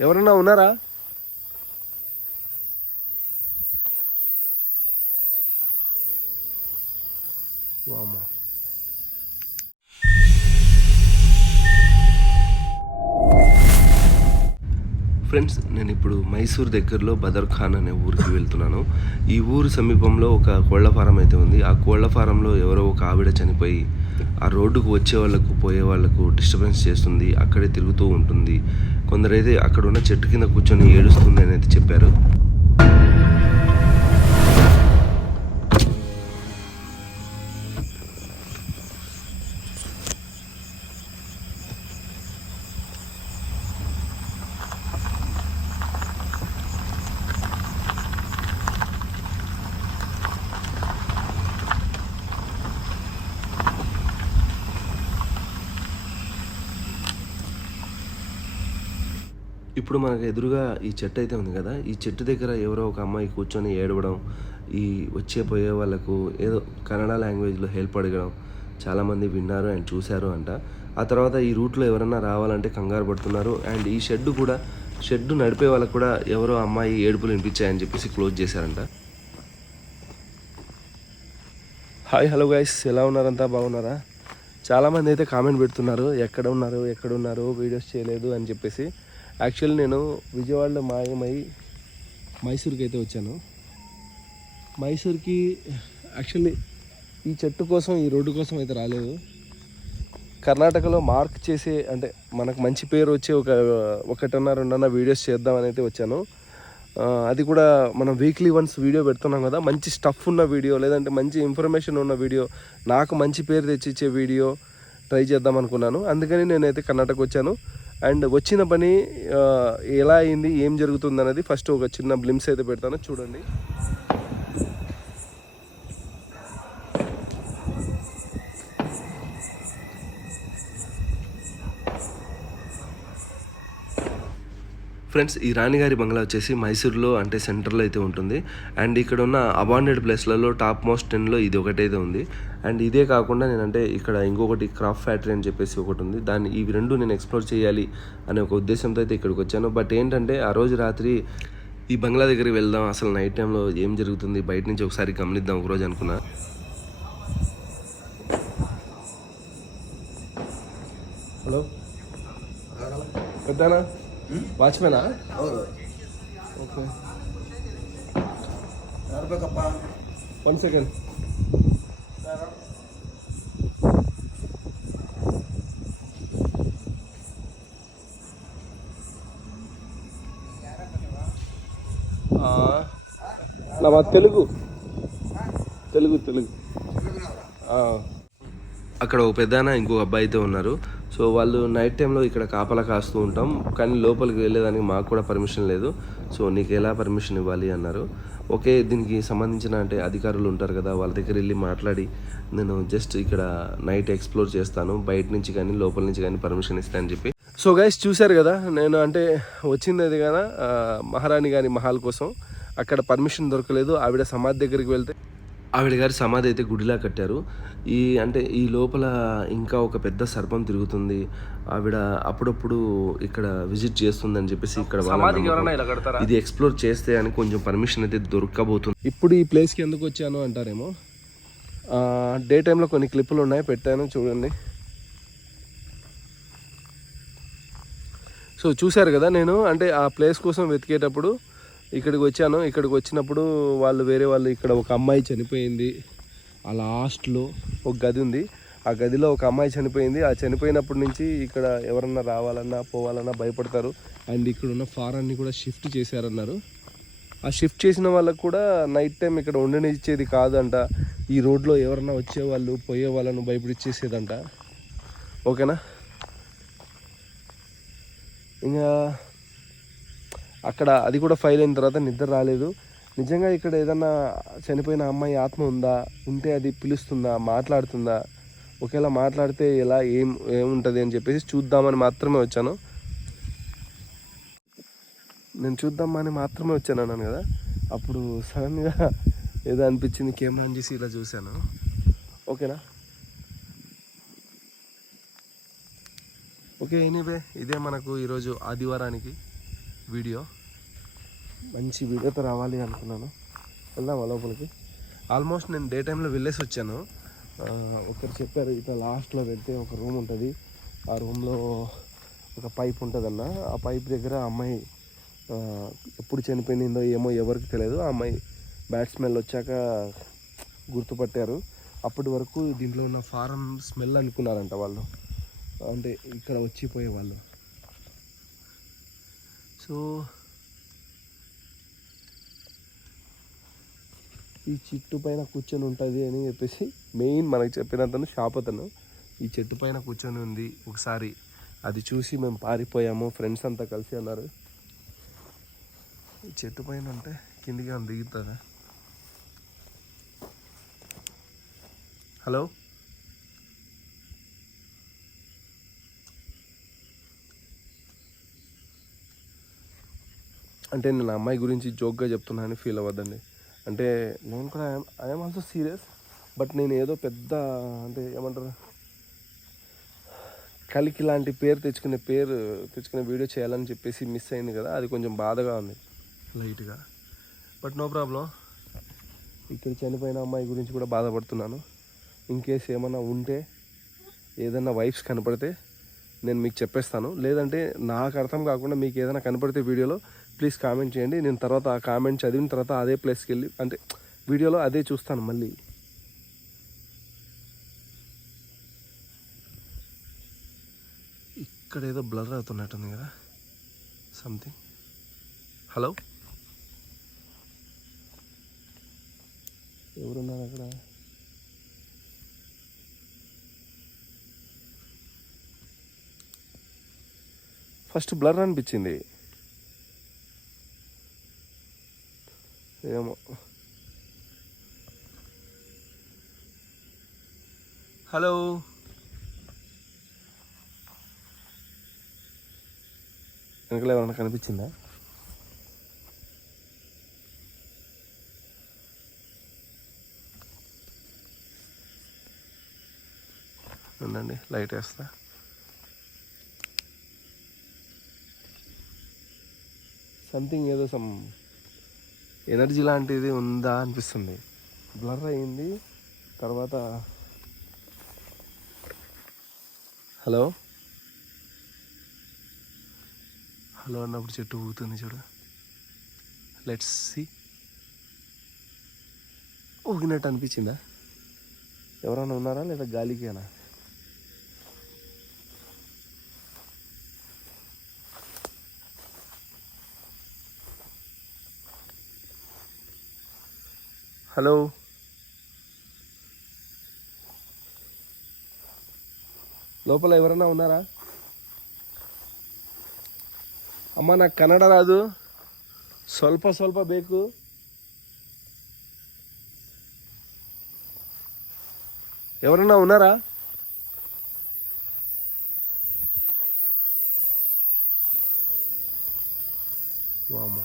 ఎవరన్నా ఉన్నారా? వామా ఫ్రెండ్స్ నేను ఇప్పుడు మైసూర్ దగ్గరలో బదర్ ఖాన్ అనే ఊరికి వెళ్తున్నాను. ఈ ఊరు సమీపంలో ఒక కోళ్ళ ఫారం అయితే ఉంది. ఆ కోళ్ళ ఫారంలో ఎవరో ఒక ఆవిడ చనిపోయి ఆ రోడ్డుకు వచ్చే వాళ్ళకు పోయే వాళ్ళకు డిస్టర్బెన్స్ చేస్తుంది. అక్కడే తిరుగుతూ ఉంటుంది. కొందరైతే అక్కడ ఉన్న చెట్టు కింద కూర్చొని ఏడుస్తుంది అని అయితే చెప్పారు. ఇప్పుడు మనకు ఎదురుగా ఈ చెట్టు అయితే ఉంది కదా ఈ చెట్టు దగ్గర ఎవరో ఒక అమ్మాయి కూర్చొని ఏడవడం ఈ వచ్చే పోయే వాళ్ళకు ఏదో కన్నడ లాంగ్వేజ్లో హెల్ప్ అడగడం చాలామంది విన్నారు అండ్ చూశారు అంట. ఆ తర్వాత ఈ రూట్లో ఎవరన్నా రావాలంటే కంగారు పడుతున్నారు. అండ్ ఈ షెడ్ కూడా షెడ్ నడిపే వాళ్ళకు కూడా ఎవరో అమ్మాయి ఏడుపులు వినిపించాయని చెప్పేసి క్లోజ్ చేశారంట. హాయ్ హలో గైస్ ఎలా ఉన్నారంతా? బాగున్నారా? చాలామంది అయితే కామెంట్ పెడుతున్నారు. ఎక్కడ ఉన్నారు? ఎక్కడ ఉన్నారు? వీడియోస్ చేయలేదు అని చెప్పేసి. యాక్చువల్లీ నేను విజయవాడలో మాయమై మైసూర్కి అయితే వచ్చాను. మైసూర్కి యాక్చువల్లీ ఈ చెట్టు కోసం ఈ రోడ్డు కోసం అయితే రాలేదు. కర్ణాటకలో మార్క్ చేసే అంటే మనకు మంచి పేరు వచ్చే ఒక ఒకటన్నా రెండన్నా వీడియోస్ చేద్దామని అయితే వచ్చాను. అది కూడా మనం వీక్లీ వన్స్ వీడియో పెడుతున్నాం కదా మంచి స్టఫ్ ఉన్న వీడియో లేదంటే మంచి ఇన్ఫర్మేషన్ ఉన్న వీడియో నాకు మంచి పేరు తెచ్చిచ్చే వీడియో ట్రై చేద్దాం అనుకున్నాను. అందుకని నేనైతే కర్ణాటక వచ్చాను. అండ్ వచ్చిన పని ఎలా అయింది ఏం జరుగుతుంది అనేది ఫస్ట్ ఒక చిన్న బ్లిమ్స్ అయితే పెడతాను. చూడండి. ఫ్రెండ్స్ ఈ రాణిగారి బంగ్లా వచ్చేసి మైసూర్లో అంటే సెంటర్లో అయితే ఉంటుంది. అండ్ ఇక్కడ ఉన్న అబాండెడ్ ప్లేస్లలో టాప్ మోస్ట్ టెన్లో ఇది ఒకటైతే ఉంది. అండ్ ఇదే కాకుండా నేనంటే ఇక్కడ ఇంకొకటి క్రాఫ్ట్ ఫ్యాక్టరీ అని చెప్పేసి ఒకటి ఉంది. దాన్ని ఇవి రెండు నేను ఎక్స్ప్లోర్ చేయాలి అనే ఒక ఉద్దేశంతో అయితే ఇక్కడికి వచ్చాను. బట్ ఏంటంటే ఆ రోజు రాత్రి ఈ బంగ్లా దగ్గరికి వెళ్దాం. అసలు నైట్ టైంలో ఏం జరుగుతుంది? బయట నుంచి ఒకసారి గమనిద్దాం ఒకరోజు అనుకున్నా. హలో? పెద్దనా? వాచ్మెనా? ఓకే. One second. నా తెలుగు. తెలుగు తెలుగు. అక్కడ ఒక పెద్దన ఇంకో అబ్బాయి అయితే ఉన్నారు. సో వాళ్ళు నైట్ టైంలో ఇక్కడ కాపలా కాస్తూ ఉంటాం. కానీ లోపలికి వెళ్ళేదానికి మాకు కూడా పర్మిషన్ లేదు. సో నీకు ఎలా పర్మిషన్ ఇవ్వాలి అన్నారు. ఓకే దీనికి సంబంధించిన అంటే అధికారులు ఉంటారు కదా వాళ్ళ దగ్గర వెళ్ళి మాట్లాడి నేను జస్ట్ ఇక్కడ నైట్ ఎక్స్ప్లోర్ చేస్తాను. బయట నుంచి కానీ లోపల నుంచి కానీ పర్మిషన్ ఇస్తానని చెప్పి సో గైస్ చూశారు కదా నేను అంటే వచ్చింది అది కదా మహారాణి గారి మహాల్ కోసం. అక్కడ పర్మిషన్ దొరకలేదు. ఆవిడ సమాధి దగ్గరికి వెళ్తే ఆవిడ గారి సమాధి అయితే గుడిలా కట్టారు. ఈ అంటే ఈ లోపల ఇంకా ఒక పెద్ద సర్పం తిరుగుతుంది. ఆవిడ అప్పుడప్పుడు ఇక్కడ విజిట్ చేస్తుందని చెప్పేసి ఇక్కడ. ఇది ఎక్స్ప్లోర్ చేస్తే అని కొంచెం పర్మిషన్ అయితే దొరకబోతుంది. ఇప్పుడు ఈ ప్లేస్కి ఎందుకు వచ్చాను అంటారేమో? డే టైంలో కొన్ని క్లిప్పులు ఉన్నాయి పెట్టాను చూడండి. సో చూశారు కదా నేను అంటే ఆ ప్లేస్ కోసం వెతికేటప్పుడు ఇక్కడికి వచ్చాను. ఇక్కడికి వచ్చినప్పుడు వాళ్ళు వేరే వాళ్ళు ఇక్కడ ఒక అమ్మాయి చనిపోయింది. ఆ లాస్ట్లో ఒక గది ఉంది. ఆ గదిలో ఒక అమ్మాయి చనిపోయింది. ఆ చనిపోయినప్పటి నుంచి ఇక్కడ ఎవరన్నా రావాలన్నా పోవాలన్నా భయపడతారు. అండ్ ఇక్కడ ఉన్న ఫారాన్ని కూడా షిఫ్ట్ చేశారన్నారు. ఆ షిఫ్ట్ చేసిన వాళ్ళకు కూడా నైట్ టైం ఇక్కడ ఉండనిచ్చేది కాదంట. ఈ రోడ్లో ఎవరన్నా వచ్చేవాళ్ళు పోయే వాళ్ళను భయపడిచ్చేసేదంట. ఓకేనా? ఇంకా అక్కడ అది కూడా ఫైల్ అయిన తర్వాత నిద్ర రాలేదు. నిజంగా ఇక్కడ ఏదన్నా చనిపోయిన అమ్మాయి ఆత్మ ఉందా? ఉంటే అది పిలుస్తుందా? మాట్లాడుతుందా? ఒకేలా మాట్లాడితే ఎలా ఏం ఏముంటుంది అని చెప్పేసి చూద్దామని మాత్రమే వచ్చాను. నేను చూద్దామని మాత్రమే వచ్చాను అన్నాను కదా. అప్పుడు సడన్గా ఏదో అనిపించింది కెమెరా అని చేసి ఇలా చూశాను. ఓకేనా? ఓకే ఎనీవే ఇదే మనకు ఈరోజు ఆదివారానికి వీడియో. మంచి వీడియోతో రావాలి అనుకున్నాను. వెళ్దామా లోపలికి? ఆల్మోస్ట్ నేను డే టైంలో వెళ్ళేసి వచ్చాను. ఒకరు చెప్పారు ఇట్లా లాస్ట్లో వెళ్తే ఒక రూమ్ ఉంటుంది. ఆ రూమ్లో ఒక పైప్ ఉంటుందన్న. ఆ పైప్ దగ్గర అమ్మాయి ఎప్పుడు చనిపోయిందో ఏమో ఎవరికి తెలియదు. ఆ అమ్మాయి బ్యాడ్ స్మెల్ వచ్చాక గుర్తుపట్టారు. అప్పటి వరకు దీంట్లో ఉన్న ఫారం స్మెల్ అనుకున్నారంట వాళ్ళు. అంటే ఇక్కడ వచ్చిపోయేవాళ్ళు సో ఈ చెట్టు పైన కూర్చొని ఉంటుంది అని చెప్పేసి మెయిన్ మనకి చెప్పినంతను షాప్ అతను. ఈ చెట్టు పైన కూర్చొని ఉంది ఒకసారి. అది చూసి మేము పారిపోయాము. ఫ్రెండ్స్ అంతా కలిసి అన్నారు. ఈ చెట్టు పైన అంటే కిందికి అని దిగుతుందా హలో అంటే నేను అమ్మాయి గురించి జోక్గా చెప్తున్నానని ఫీల్ అవ్వద్దండి. అంటే నేను కూడా ఐఎమ్ ఆల్సో సీరియస్ బట్ నేను ఏదో పెద్ద అంటే ఏమంటారు కలికి లాంటి పేరు తెచ్చుకునే పేరు తెచ్చుకునే వీడియో చేయాలని చెప్పేసి మిస్ అయింది కదా అది కొంచెం బాధగా ఉంది. లైట్గా. బట్ నో ప్రాబ్లం ఇక్కడ చనిపోయిన అమ్మాయి గురించి కూడా బాధపడుతున్నాను. ఇన్ కేస్ ఏమైనా ఉంటే ఏదైనా వైఫ్స్ కనపడితే నేను మీకు చెప్పేస్తాను. లేదంటే నాకు అర్థం కాకుండా మీకు ఏదైనా కనపడితే వీడియోలో ప్లీజ్ కామెంట్ చేయండి. నేను తర్వాత ఆ కామెంట్ చదివిన తర్వాత అదే ప్లేస్కి వెళ్ళి అంటే వీడియోలో అదే చూస్తాను మళ్ళీ. ఇక్కడ ఏదో బ్లర్ అవుతున్నట్టుంది కదా? సంథింగ్ హలో ఎవరున్నారు అక్కడ? ఫస్ట్ బ్లర్ అనిపించింది. ఏమో. హలో. వెనకలు ఎవరైనా కనిపించిందా? ఉండండి లైట్ వేస్తా. సంథింగ్ ఏదో సమ్ ఎనర్జీ లాంటిది ఉందా అనిపిస్తుంది. బ్లర్ అయింది. తర్వాత హలో? హలో అన్నప్పుడు చెట్టు ఊగుతుంది చూడు. లెట్స్ సి ఊగినట్టు అనిపించిందా? ఎవరైనా ఉన్నారా లేదా గాలికేనా? హలో లోపల ఎవరైనా ఉన్నారా అమ్మ నాకు కన్నడ రాదు ಸ್ವಲ್ಪ ಸ್ವಲ್ಪ ಬೇಕು ఎవరన్నా ఉన్నారా వామ్మ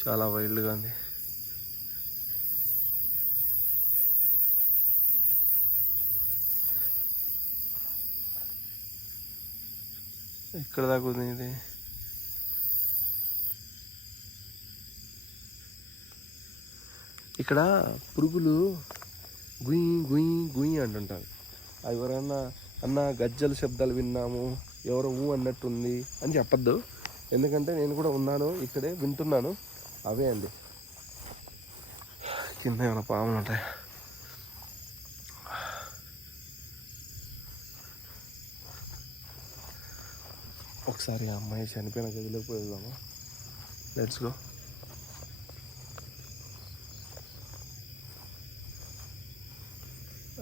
చాలా వైల్డ్గా ఉంది ఎక్కడ దాకా ఉంది ఇది. ఇక్కడ పురుగులు గుయ్ గుయ్ గుయ్ అంటుంటారు. ఎవరన్నా అన్న గజ్జల శబ్దాలు విన్నాము ఎవరో ఊ అన్నట్టుంది అని చెప్పద్దు. ఎందుకంటే నేను కూడా ఉన్నాను ఇక్కడే వింటున్నాను. అవే అండి. కింద ఏమైనా పాములు ఉంటాయి? ఒకసారి ఆ అమ్మాయి చనిపోయిన గదిలోకి వెళ్దాము లెట్స్ గో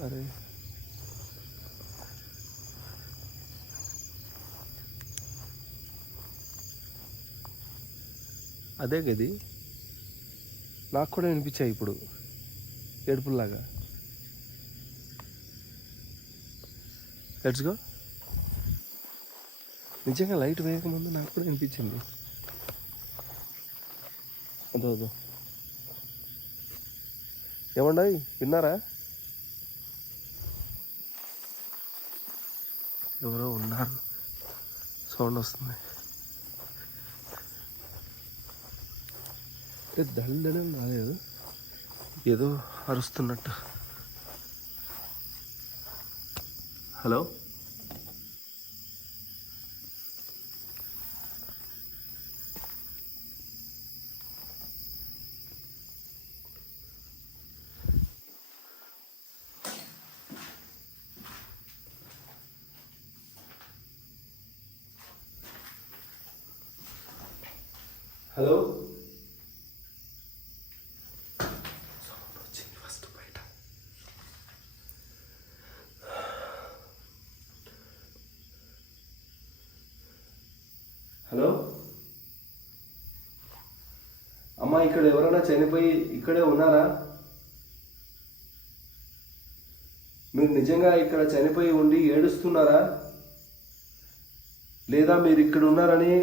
అరే. అదే గది నాకు కూడా వినిపించాయి ఇప్పుడు. ఏడుపుల్లాగా. లెట్స్ గో నిజంగా లైట్ వేయకముందు నాకు కూడా అనిపించింది అదో అదో. ఏమండి విన్నారా? ఎవరో ఉన్నారు. సౌండ్ వస్తుంది. అంటే దళదళం రాలేదు. ఏదో అరుస్తున్నట్టు. హలో? హలో? అమ్మా ఇక్కడ ఎవరైనా చనిపోయి ఇక్కడే ఉన్నారా? మీరు నిజంగా ఇక్కడ చనిపోయి ఉండి ఏడుస్తున్నారా? లేదా మీరు ఇక్కడ ఉన్నారని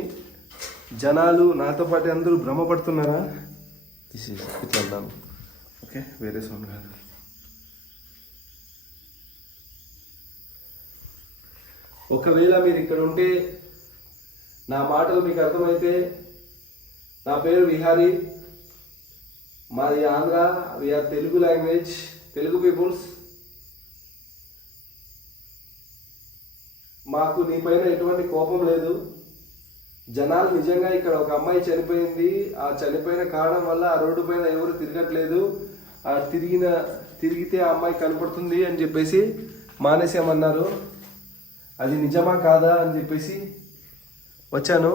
జనాలు నాతో పాటు అందరూ భ్రమపడుతున్నారా? ఇట్లా అన్నాను ఓకే వేరే సౌండ్ కాదు. ఒకవేళ మీరు ఇక్కడ ఉంటే నా మాటలు మీకు అర్థమైతే నా పేరు విహారీ. మాది Andhra we are Telugu language Telugu peoples మాకు నీ పైన ఎటువంటి కోపం లేదు. జనాలు నిజంగా ఇక్కడ ఒక అమ్మాయి చనిపోయింది. ఆ చనిపోయిన కారణం వల్ల ఆ రోడ్డు పైన ఎవరు తిరగట్లేదు. ఆ తిరిగిన తిరిగితే ఆ అమ్మాయి కనపడుతుంది అని చెప్పేసి మానేసామన్నారు అది నిజమా కాదా అని చెప్పేసి వచ్చాను.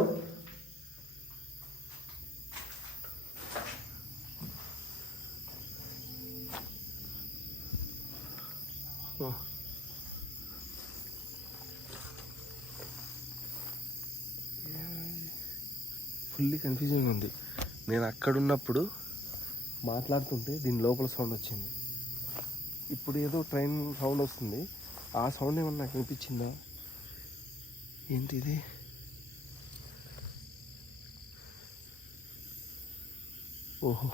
ఫుల్లీ కన్ఫ్యూజింగ్ ఉంది. నేను అక్కడున్నప్పుడు మాట్లాడుతుంటే దీని లోపల సౌండ్ వచ్చింది. ఇప్పుడు ఏదో ట్రైన్ సౌండ్ వస్తుంది. ఆ సౌండ్ ఏమన్నా నాకు వినిపించిందా? ఏంటిది ఇది ఓహో.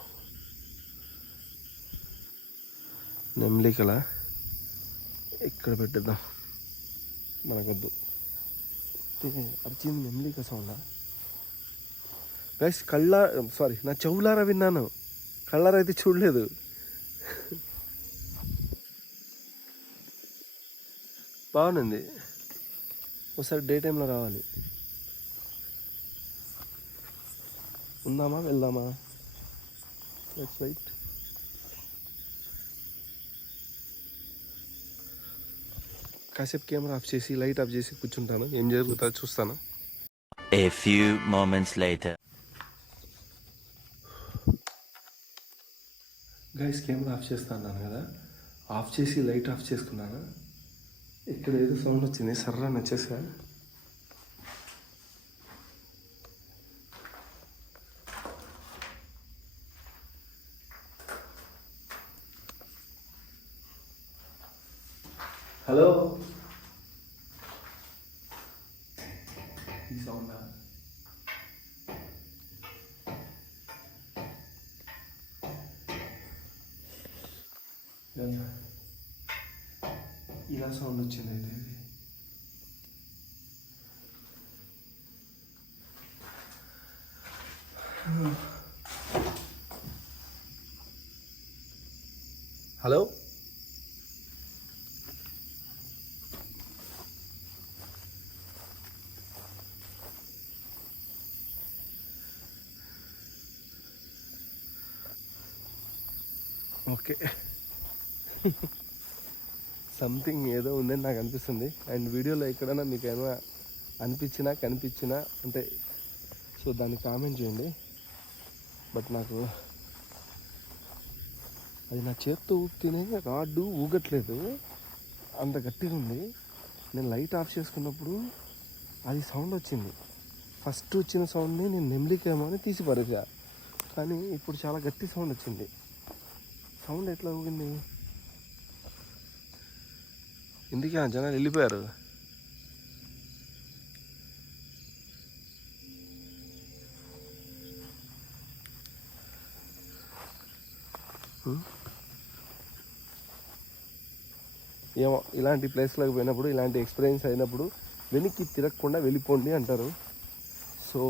నెమ్లికల ఇక్కడ పెట్టేద్దాం. మనకొద్దు. అరిచింది నెమ్లిక సౌండా? గైస్ కళ్ళ సారీ నా చెవులారా విన్నాను. కళ్ళారా అయితే చూడలేదు. బాగుంది. ఒకసారి డే టైంలో రావాలి. ఉందామా వెళ్దామా? లెట్స్ వెయిట్ కాసేపు కెమెరా ఆఫ్ చేసి లైట్ ఆఫ్ చేసి కూర్చుంటాను. ఏం జరుగుతుందో చూస్తాను. A few moments later. Guys camera off చేస్తా అన్నాను కదా. ఆఫ్ చేసి లైట్ ఆఫ్ చేసుకున్నాను. ఇక్కడ ఏదో సౌండ్ వచ్చింది. సర్రా నచ్చేసా? హలో ఈ సౌండా ఇలా సౌండ్ వచ్చింది అయితే ఇది హలో ఓకే. సంథింగ్ ఏదో ఉందని నాకు అనిపిస్తుంది. అండ్ వీడియోలో ఎక్కడైనా మీకు ఏమైనా అనిపించినా కనిపించినా అంటే సో దాన్ని కామెంట్ చేయండి. బట్ నాకు అది నా చేత్తో ఊపితేనే రాడ్డు ఊగట్లేదు. అంత గట్టిగా ఉంది. నేను లైట్ ఆఫ్ చేసుకున్నప్పుడు అది సౌండ్ వచ్చింది. ఫస్ట్ వచ్చిన సౌండ్ని నేను నెమ్లికేమో అని తీసి పరేసా కానీ ఇప్పుడు చాలా గట్టి సౌండ్ వచ్చింది. సౌండ్ ఎట్లా ఊగింది? ఎందుకే జనాలు వెళ్ళిపోయారు? ఏమో ఇలాంటి ప్లేస్లోకి పోయినప్పుడు ఇలాంటి ఎక్స్పీరియన్స్ అయినప్పుడు వెనక్కి తిరగకుండా వెళ్ళిపోండి అంటారు. సో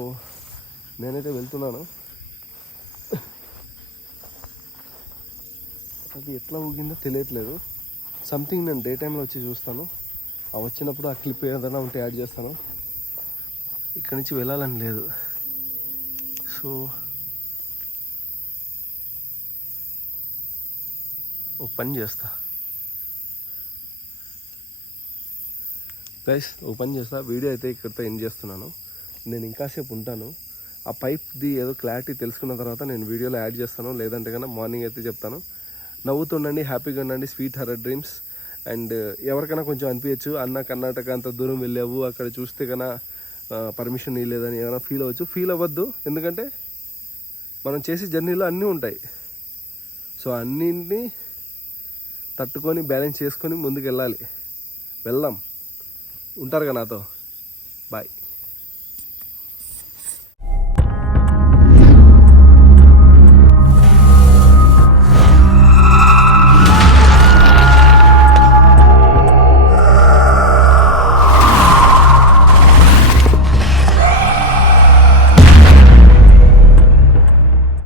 నేనైతే వెళ్తున్నాను. అది ఎట్లా ఊగిందో తెలియట్లేదు. సంథింగ్ నేను డే టైంలో వచ్చి చూస్తాను. ఆ వచ్చినప్పుడు ఆ క్లిప్ ఏదైనా ఉంటే యాడ్ చేస్తాను. ఇక్కడి నుంచి వెళ్ళాలని లేదు. సో ఒక పని చేస్తా. గైస్ ఒక పని చేస్తా. వీడియో అయితే ఇక్కడితో ఎండ్ చేస్తున్నాను. నేను ఇంకాసేపు ఉంటాను. ఆ పైప్ది ఏదో క్లారిటీ తెలుసుకున్న తర్వాత నేను వీడియోలో యాడ్ చేస్తాను. లేదంటే కన్నా మార్నింగ్ అయితే చెప్తాను. నవ్వుతుండండి హ్యాపీగా ఉండండి స్వీట్ హర్ డ్రీమ్స్. అండ్ ఎవరికైనా కొంచెం అనిపించచ్చు అన్న కర్ణాటక అంత దూరం వెళ్ళావు అక్కడ చూస్తే కన్నా పర్మిషన్ ఇవ్వలేదని ఏమైనా ఫీల్ అవ్వచ్చు. ఫీల్ అవ్వద్దు ఎందుకంటే మనం చేసే జర్నీలో అన్నీ ఉంటాయి. సో అన్నింటినీ తట్టుకొని బ్యాలెన్స్ చేసుకొని ముందుకు వెళ్ళాలి వెళ్దాం. ఉంటారుగా నాతో. బాయ్